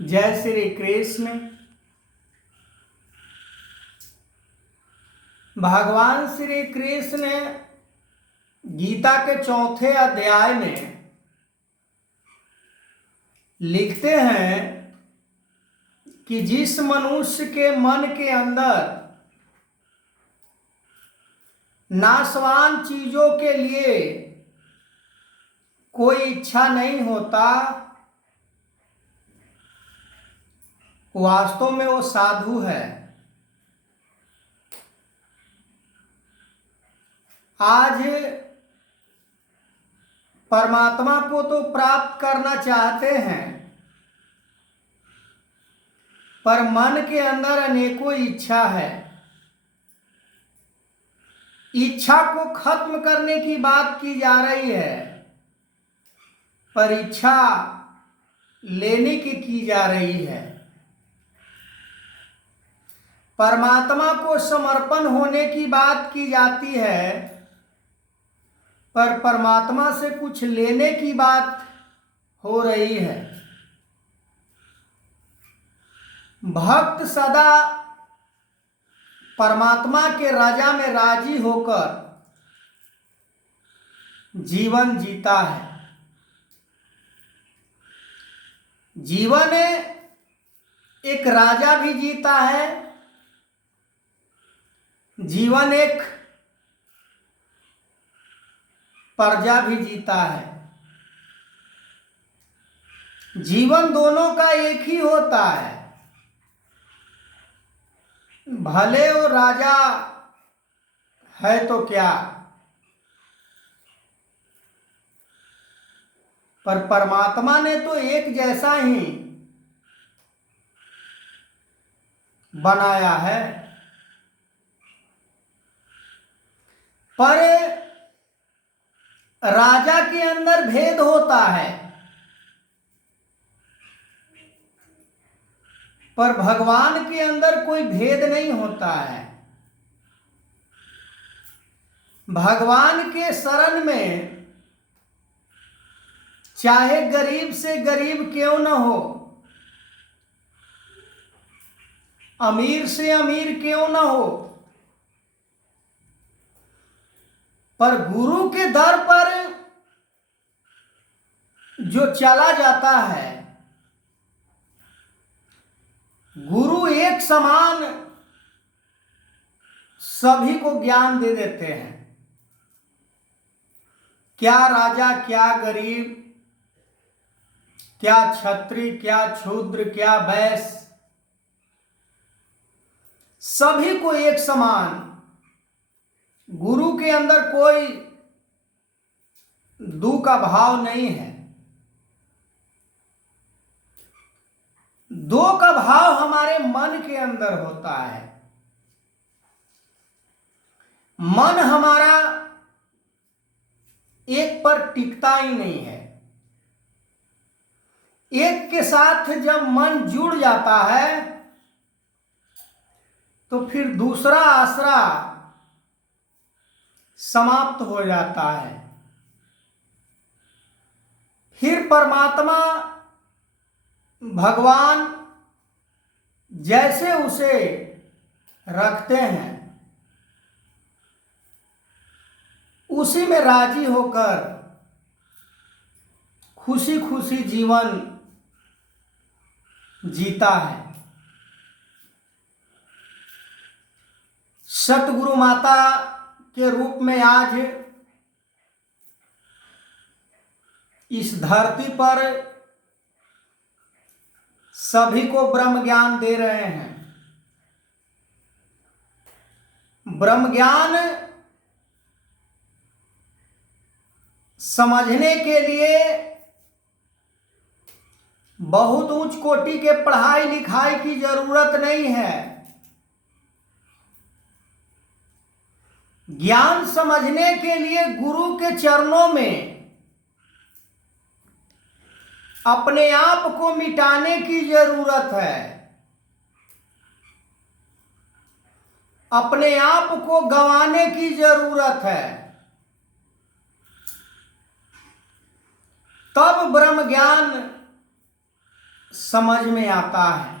जय श्री कृष्ण। भगवान श्री कृष्ण गीता के 4थे अध्याय में लिखते हैं कि जिस मनुष्य के मन के अंदर नाशवान चीजों के लिए कोई इच्छा नहीं होता, वास्तव में वो साधु है। आज परमात्मा को तो प्राप्त करना चाहते हैं, पर मन के अंदर अनेकों इच्छा है। इच्छा को खत्म करने की बात की जा रही है, पर इच्छा लेने की जा रही है। परमात्मा को समर्पण होने की बात की जाती है, पर परमात्मा से कुछ लेने की बात हो रही है। भक्त सदा परमात्मा के राजा में राजी होकर जीवन जीता है। जीवन एक राजा भी जीता है, जीवन एक प्रजा भी जीता है। जीवन दोनों का एक ही होता है। भले वो राजा है तो क्या, पर परमात्मा ने तो एक जैसा ही बनाया है। पर राजा के अंदर भेद होता है, पर भगवान के अंदर कोई भेद नहीं होता है। भगवान के शरण में चाहे गरीब से गरीब क्यों न हो, अमीर से अमीर क्यों न हो, पर गुरु के दर पर जो चला जाता है, गुरु एक समान सभी को ज्ञान दे देते हैं। क्या राजा, क्या गरीब, क्या क्षत्रिय, क्या शूद्र, क्या वैश्य, सभी को एक समान। गुरु के अंदर कोई दू का भाव नहीं है। दो का भाव हमारे मन के अंदर होता है। मन हमारा एक पर टिकता ही नहीं है। एक के साथ जब मन जुड़ जाता है तो फिर दूसरा आसरा समाप्त हो जाता है। फिर परमात्मा भगवान जैसे उसे रखते हैं, उसी में राजी होकर खुशी खुशी जीवन जीता है। सतगुरु माता के रूप में आज इस धरती पर सभी को ब्रह्म ज्ञान दे रहे हैं। ब्रह्म ज्ञान समझने के लिए बहुत उच्च कोटि के पढ़ाई लिखाई की जरूरत नहीं है। ज्ञान समझने के लिए गुरु के चरणों में अपने आप को मिटाने की जरूरत है। अपने आप को गंवाने की जरूरत है। तब ब्रह्म ज्ञान समझ में आता है।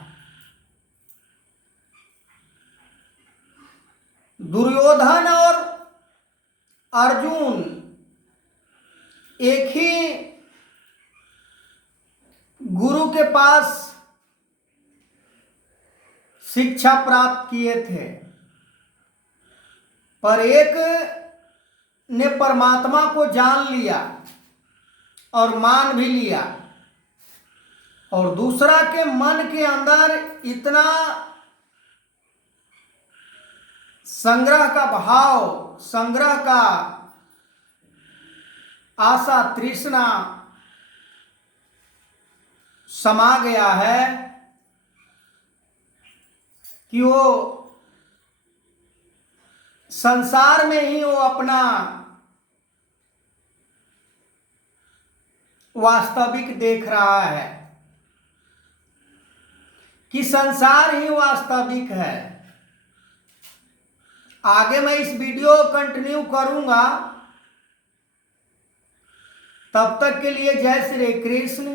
दुर्योधन और अर्जुन एक ही गुरु के पास शिक्षा प्राप्त किए थे, पर एक ने परमात्मा को जान लिया और मान भी लिया, और दूसरा के मन के अंदर इतना संग्रह का भाव, संग्रह का आशा तृष्णा समा गया है कि वो संसार में ही वो अपना वास्तविक देख रहा है, कि संसार ही वास्तविक है। आगे मैं इस वीडियो को कंटिन्यू करूंगा, तब तक के लिए जय श्री कृष्ण।